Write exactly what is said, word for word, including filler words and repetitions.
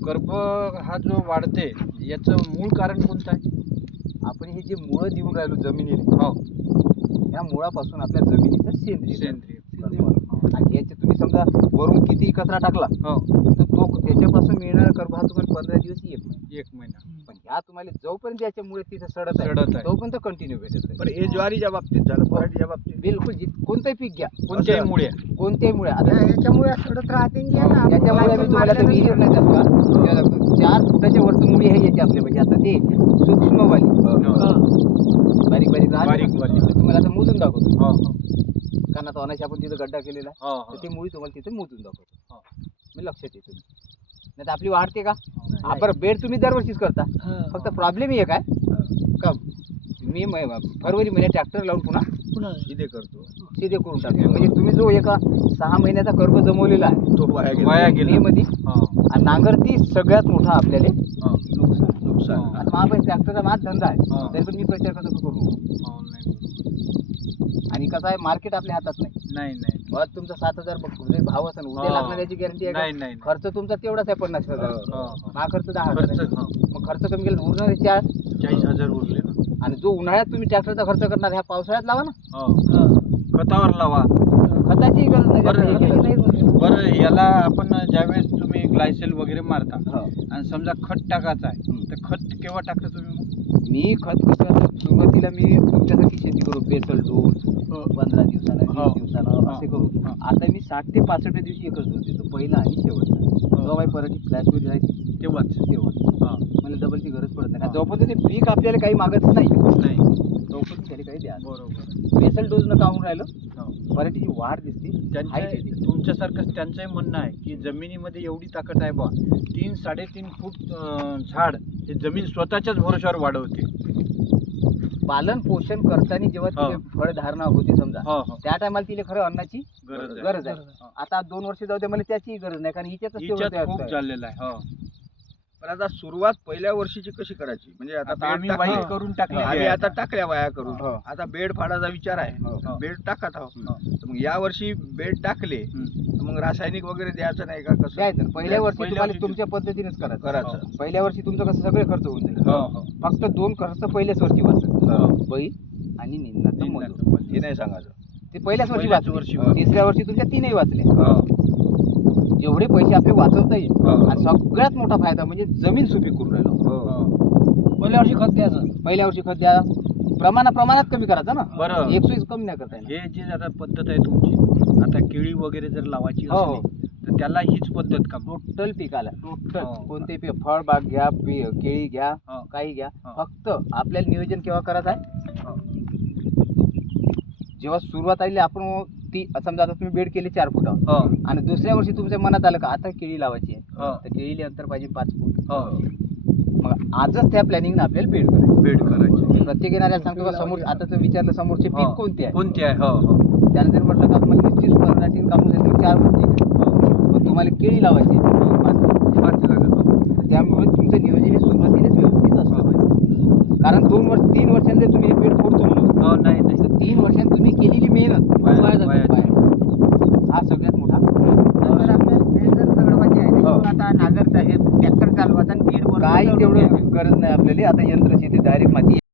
गर्भ हा जो वाढते याचं मूळ कारण कोणतं आहे? आपण हे जे मुळं देऊन राहिलो जमिनीला, हो, या मुळापासून आपल्या जमिनीचं सेंद्रिय सेंद्रिय कर्ब. आणि याचे तुम्ही समजा वरून किती कचरा टाकला हो, तर तो त्याच्यापासून मिळणारा कर्ब हा तुम्हाला पंधरा दिवस एक महिना. एक महिना पण ह्या तुम्हाला जोपर्यंत याच्यामुळे तिथे सडत आहे सडत आहे. तोपर्यंत कंटिन्यू भेटत राहील. पण हे ज्वारीच्या बाबतीत झालं, पराठीच्या बाबतीत बिलकुल जी कोणतंही पीक घ्या, कोणत्याही असं. मुळे कोणत्याही मुळे आता याच्यामुळे सडत राहते की आता आपण याच्यामुळे मी तुम्हाला आता विहीर नाही जात का तेव्हा लागतो. चार फुटाच्या वरती मुळी आहे याची आपले, म्हणजे आता ते सूक्ष्मवाली बारीक बारीक राहते बारीक ना. वाली. मी तुम्हाला आता मोजून दाखवतो, हो, हो, कारण आता अनाशी आपण तिथं गड्डा केलेला आहे. हो, तर हो. ती मुळी तुम्हाला तिथे मोजून दाखवतो. हो. मी लक्षात येतो. नाही तर आपली वाढते का? नाही. हा, बरं बेड तुम्ही दरवर्षीच करता, फक्त प्रॉब्लेम एक आहे का मी म- फरवरी महिन्यात ट्रॅक्टर लावून पुन्हा पुन्हा इथे करतो सीधे करून टाकतो. म्हणजे तुम्ही जो एका सहा महिन्याचा कर्ब जमवलेला आहे तो वाया गेला. वाया मे गेला. मध्ये, हो, आणि नांगरती सगळ्यात मोठा आपल्याला हो, नुकसान. नुकसान. हो. आता माझा ट्रॅक्टरचा माझ धंदा आहे, हा. तरी पण मी प्रचार कसं करू. हो, नाही बरोबर. आणि कसं आहे, मार्केट आपल्या हातात नाही. नाही नाही बस तुमचा सात हजार जर भाव असेल उद्या हा. लागणार याची गॅरंटी आहे नाही का? नाही खर्च तुमचा तेवढाच आहे, पन्नास हजार. हो. हो, हो. हा खर्च दहा हजार खर्च आहे. हो, मग खर्च कमी केला उरणार चार. चाळीस हजार उरले ना. आणि जो उन्हाळ्यात तुम्ही ट्रॅक्टरचा खर्च करणार ह्या पावसाळ्यात लावा ना. हो, खतावर लावा. खताची गरज नाही. बरं. जास्त हे केलं नाही. बरं, याला आपण ज्यावेळेस तुम्ही ग्लायसेल वगैरे मारता हो. आणि समजा खत टाकायचं आहे हम्म. तर खत केव्हा टाकता तुम्ही मग? मी खत कसं सुरुवातीला मी तुमच्यासाठी शेती करू, बेसल डोस पंधरा दिवसानं हो. वीस दिवसानं असे करू. हो. आता मी साठ ते पासष्ट दिवशी एकच डोस देतो, पहिला आणि शेवटचा. जेव्हा माझी पराठी फ्लॅशमध्ये राहायची तेव्हाच. तेव्हा हा. मला डबलची गरज पडत नाही. हा. जोपर्यंत ते पीक आपल्याला काही मागत नाही नाही, तोपर्यंत त्याला काही द्या. बरोबर. बेसल डोस न काढून राहिलं हो. पराठीची वाढ दिसते, त्यांच्या height येते. तुमच्यासारखंच त्यांचंही म्हणणं आहे की जमिनीमध्ये एवढी ताकद आहे बा, तीन साडेतीन फूट अं, झाड हे जमीन स्वतःच्याच भरोशावर वाढवते. पालन पोषण करताना जेव्हा हो. तिथे फळधारणा होती समजा, हो, हो. त्या टायमाला तिला खरं अन्नाची गरज आहे. गरज आहे. हो. आता दोन वर्ष जाऊ दे, मला त्याची गरज नाही, कारण हिच्यातच तेवढं हिच्यात तयार खूप आहे. झालेलं आहे. हो. पण आता सुरुवात पहिल्या वर्षीची कशी करायची? म्हणजे आता आता बेड आम्ही टाकले. वाई करून टाकली आम्ही आता टाकल्या वाया करून. हो. आता बेड फाडायचा विचार आहे. हो. बेड टाकत आहोत. हो. तर मग या वर्षी बेड टाकले हम्म. तर मग रासायनिक वगैरे द्यायचं नाही का? कसं द्यायचं ना. पहिल्या वर्षी पहिल्या तुम्हाला वर्षी तुमच्या पद्धतीनेच करायचं. करायचं? पहिल्या वर्षी तुमचं कसं सगळे खर्च होऊन जाईल. हो, हो. फक्त दोन खर्च पहिल्याच वर्षी वाचत, हो. बैल आणि निंदनाचं मजूर. निंदनाचं मजूर. हे नाही सांगायचं. ते पहिल्याच वर्षी पहिल्याच वाचले. वर्षी हो. तिसऱ्या वर्षी तुमच्या तीनही वाचले. हो. जेवढे पैसे आपले वाचवता येईल. हो. आणि सगळ्यात मोठा फायदा म्हणजे जमीन सुपीक करून राहिलो. हो. पहिल्या वर्षी खत द्यायचं, पहिल्या वर्षी खत द्या, प्रमाणा प्रमाणात कमी करायचं ना. बरं. एक सुईच कमी नाही करता येणार. हे जे आता पद्धत आहे तुमची, आता केळी वगैरे जर लावायची हो, हो. असली तर त्याला हीच पद्धत का? टोटल पिकाला टोटल हो. कोणते पीक, फळ बाग घ्या, पी- केळी घ्या, हो. काही घ्या, हो. फक्त आपल्याला नियोजन केव्हा करायचं आहे? हो. जेव्हा सुरुवात आली आपण ती, समजा आता तुम्ही बेड केली चार फुटावर, हो. आणि दुसऱ्या वर्षी तुमच्या मनात आलं का आता केळी लावायची आहे, हो. तर केळीला अंतर पाहिजे पाच फूट. हो. मग आजच त्या प्लॅनिंगनं आपल्याला बेड करायचं. बेड करायची. प्रत्येक येणाऱ्याला सांगतो का समोर, आता तर विचारलं समोरचे पीक हो. कोणते आहे, कोणती आहे? हो, हो. त्यानंतर म्हटलं का तुम्हाला निश्चित पराठीन कापूस येतील चार फूट ठीक आहे, पण तुम्हाला केळी लावायची आहे पाच फूट. पाच लागत. त्यामुळे तुमचं नियोजन हे सुरुवातीलाच व्यवस्थित असलं पाहिजे. कारण दोन वर्ष तीन वर्षांनी जर तुम्ही हे बेड फोडतो म्हणून, हो, नाही नाही. तर तीन वर्षांत तुम्ही केलेली मेहनत वाया- वाया जाते. वाया जाते. वाया. हा सगळ्यात मोठा. नंतर आपल्याला बेड जर चढवायची आहे, हो. त्याच्यावर आता नांगरता हे ट्रॅक्टर चालवायचा आणि बेड काही तेवढं गरज नाही आपल्याला. आता यंत्र शेती डायरेक्ट माती